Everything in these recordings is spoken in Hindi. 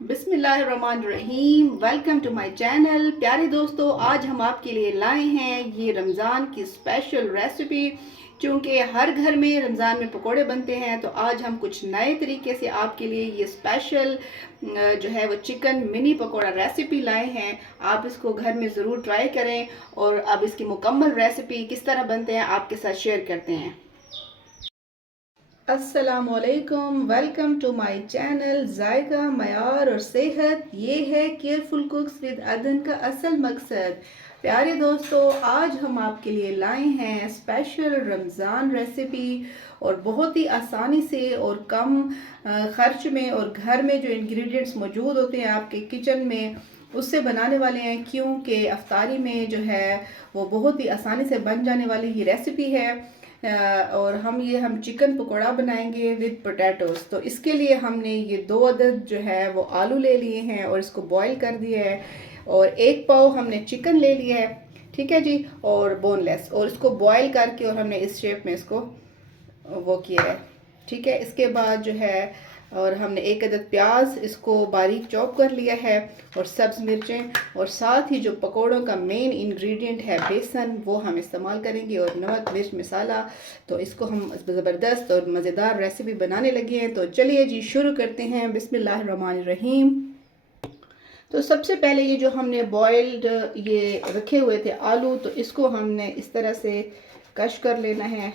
बिस्मिल्लाहिर्रहमानिर्रहीम। Welcome to my channel. प्यारे दोस्तों, आज हम आपके लिए लाए हैं ये रमज़ान की स्पेशल रेसिपी। क्योंकि हर घर में रमज़ान में पकोड़े बनते हैं, तो आज हम कुछ नए तरीके से आपके लिए ये स्पेशल जो है वो चिकन मिनी पकोड़ा रेसिपी लाए हैं। आप इसको घर में ज़रूर ट्राई करें और अब इसकी मुकम्मल रेसिपी किस तरह बनते हैं आपके साथ शेयर करते हैं। अस्सलामुअलैकुम, वेलकम टू माय चैनल जायका मयार और सेहत। ये है केयरफुल कुक्स विद अदन का असल मकसद। प्यारे दोस्तों, आज हम आपके लिए लाए हैं स्पेशल रमज़ान रेसिपी और बहुत ही आसानी से और कम खर्च में और घर में जो इंग्रेडिएंट्स मौजूद होते हैं आपके किचन में उससे बनाने वाले हैं। क्योंकि अफ्तारी में जो है वो बहुत ही आसानी से बन जाने वाली ये रेसिपी है। और हम चिकन पकोड़ा बनाएंगे विद पोटैटोस। तो इसके लिए हमने ये 2 अदद जो है वो आलू ले लिए हैं और इसको बॉईल कर दिया है। और 1 पाव हमने चिकन ले लिया है, ठीक है जी, और बोनलेस, और इसको बॉईल करके और हमने इस शेप में इसको वो किया है, ठीक है। इसके बाद जो है और हमने 1 अदद प्याज इसको बारीक चॉप कर लिया है और सब्ज़ मिर्चें, और साथ ही जो पकोड़ों का मेन इंग्रेडिएंट है बेसन, वो हम इस्तेमाल करेंगे, और नमक मिर्च मसाला। तो इसको हम ज़बरदस्त और मज़ेदार रेसिपी बनाने लगे हैं। तो चलिए जी शुरू करते हैं। बिस्मिल्लाहिर्रहमानिर्रहीम। तो सबसे पहले ये जो हमने बॉइल्ड ये रखे हुए थे आलू, तो इसको हमने इस तरह से कश कर लेना है।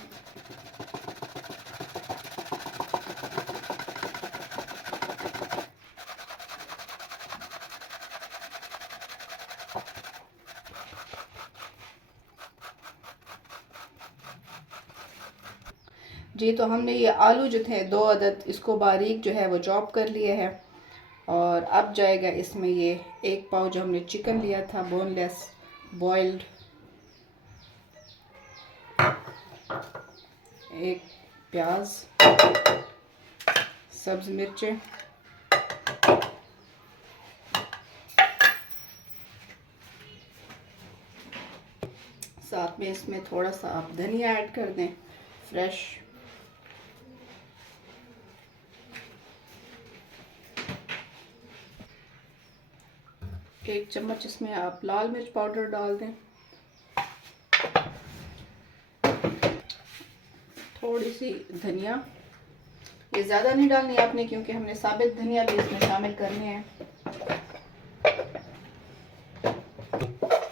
जी, तो हमने ये आलू जो थे 2 अदद इसको बारीक जो है वो चॉप कर लिए है। और अब जाएगा इसमें ये 1 पाव जो हमने चिकन लिया था बोनलेस बॉइल्ड, 1 प्याज, सब्ज़ मिर्चें, साथ में इसमें थोड़ा सा आप धनिया ऐड कर दें फ्रेश, एक चम्मच इसमें आप लाल मिर्च पाउडर डाल दें, थोड़ी सी धनिया, ये ज़्यादा नहीं डालनी आपने क्योंकि हमने साबित धनिया भी इसमें शामिल करने हैं।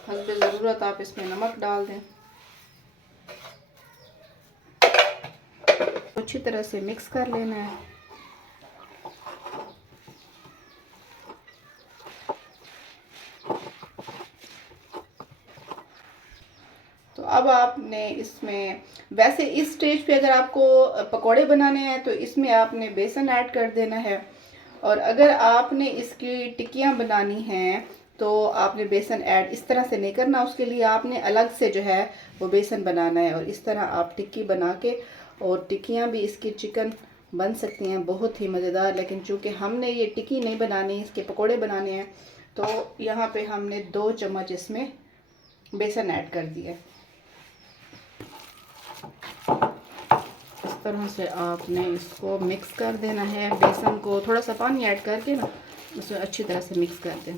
हस्बे ज़रूरत आप इसमें नमक डाल दें। अच्छी तरह से मिक्स कर लेना है। तो अब आपने इसमें, वैसे इस स्टेज पे अगर आपको पकोड़े बनाने हैं तो इसमें आपने बेसन ऐड कर देना है, और अगर आपने इसकी टिक्कियाँ बनानी हैं तो आपने बेसन ऐड इस तरह से नहीं करना। उसके लिए आपने अलग से जो है वो बेसन बनाना है, और इस तरह आप टिक्की बना के, और टिक्कियाँ भी इसकी चिकन बन सकती हैं बहुत ही मज़ेदार। लेकिन चूँकि हमने ये टिक्की नहीं बनानी, इसके पकोड़े बनाने हैं, तो यहाँ पे हमने 2 चम्मच इसमें बेसन ऐड कर दिया। इस तरह से आपने इसको मिक्स कर देना है। बेसन को थोड़ा सा पानी ऐड करके ना उसमें अच्छी तरह से मिक्स कर दें।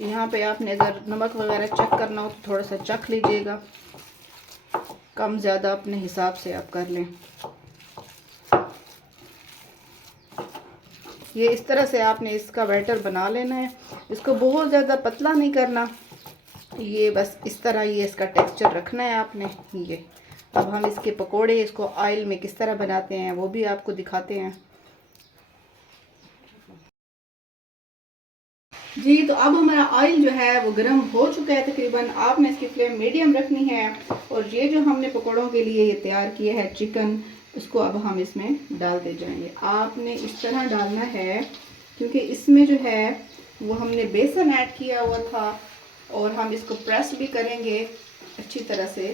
यहाँ पे आपने अगर नमक वगैरह चेक करना हो तो थोड़ा सा चख लीजिएगा, कम ज़्यादा अपने हिसाब से आप कर लें। ये इस तरह से आपने इसका बैटर बना लेना है। इसको बहुत ज़्यादा पतला नहीं करना, ये बस इस तरह ये इसका टेक्सचर रखना है आपने। ये अब हम इसके पकोड़े इसको ऑयल में किस तरह बनाते हैं वो भी आपको दिखाते हैं। जी, तो अब हमारा ऑयल जो है वो गर्म हो चुका है तकरीबन। आपने इसकी फ्लेम मीडियम रखनी है, और ये जो हमने पकोड़ों के लिए ये तैयार किया है चिकन, इसको अब हम इसमें डालते जाएंगे। आपने इस तरह डालना है क्योंकि इसमें जो है वो हमने बेसन ऐड किया हुआ था, और हम इसको प्रेस भी करेंगे अच्छी तरह से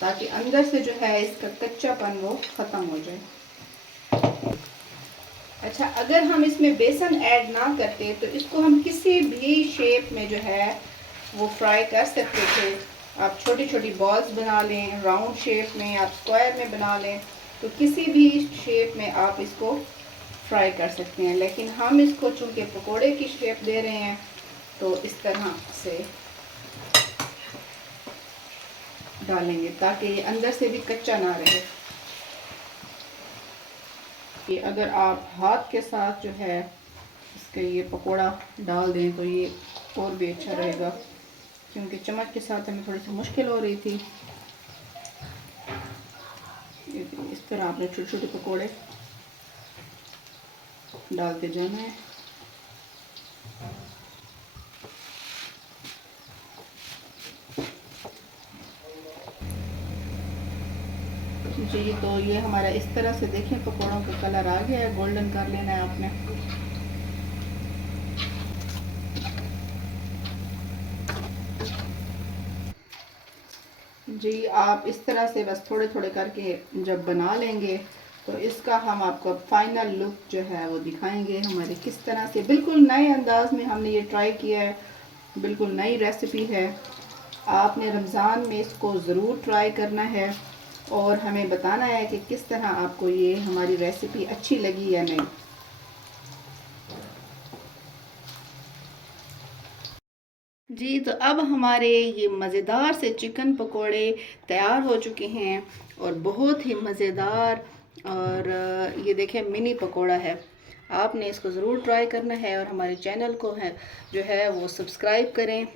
ताकि अंदर से जो है इसका कच्चापन वो ख़त्म हो जाए। अच्छा, अगर हम इसमें बेसन ऐड ना करते तो इसको हम किसी भी शेप में जो है वो फ्राई कर सकते थे, आप छोटी छोटी बॉल्स बना लें, राउंड शेप में, आप स्क्वायर में बना लें, तो किसी भी शेप में आप इसको फ्राई कर सकते हैं। लेकिन हम इसको चूँकि पकोड़े की शेप दे रहे हैं तो इस तरह से डालेंगे ताकि ये अंदर से भी कच्चा ना रहे। कि अगर आप हाथ के साथ जो है इसका ये पकोड़ा डाल दें तो ये और भी अच्छा रहेगा, क्योंकि चम्मच के साथ हमें थोड़ी सी मुश्किल हो रही थी। इस तरह आपने छोटे छोटे पकोड़े डालते जाना है। जी, तो ये हमारा इस तरह से देखें पकोड़ों का कलर आ गया है, गोल्डन कर लेना है आपने। जी, आप इस तरह से बस थोड़े थोड़े करके जब बना लेंगे तो इसका हम आपको फाइनल लुक जो है वो दिखाएंगे हमारे किस तरह से बिल्कुल नए अंदाज में हमने ये ट्राई किया है। बिल्कुल नई रेसिपी है, आपने रमज़ान में इसको ज़रूर ट्राई करना है और हमें बताना है कि किस तरह आपको ये हमारी रेसिपी अच्छी लगी या नहीं। जी, तो अब हमारे ये मज़ेदार से चिकन पकोड़े तैयार हो चुके हैं और बहुत ही मज़ेदार। और ये देखें मिनी पकोड़ा है। आपने इसको ज़रूर ट्राई करना है और हमारे चैनल को है जो है वो सब्सक्राइब करें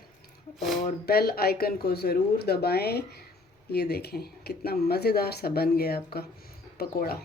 और बेल आइकन को ज़रूर दबाएं। ये देखें कितना मज़ेदार सा बन गया आपका पकोड़ा।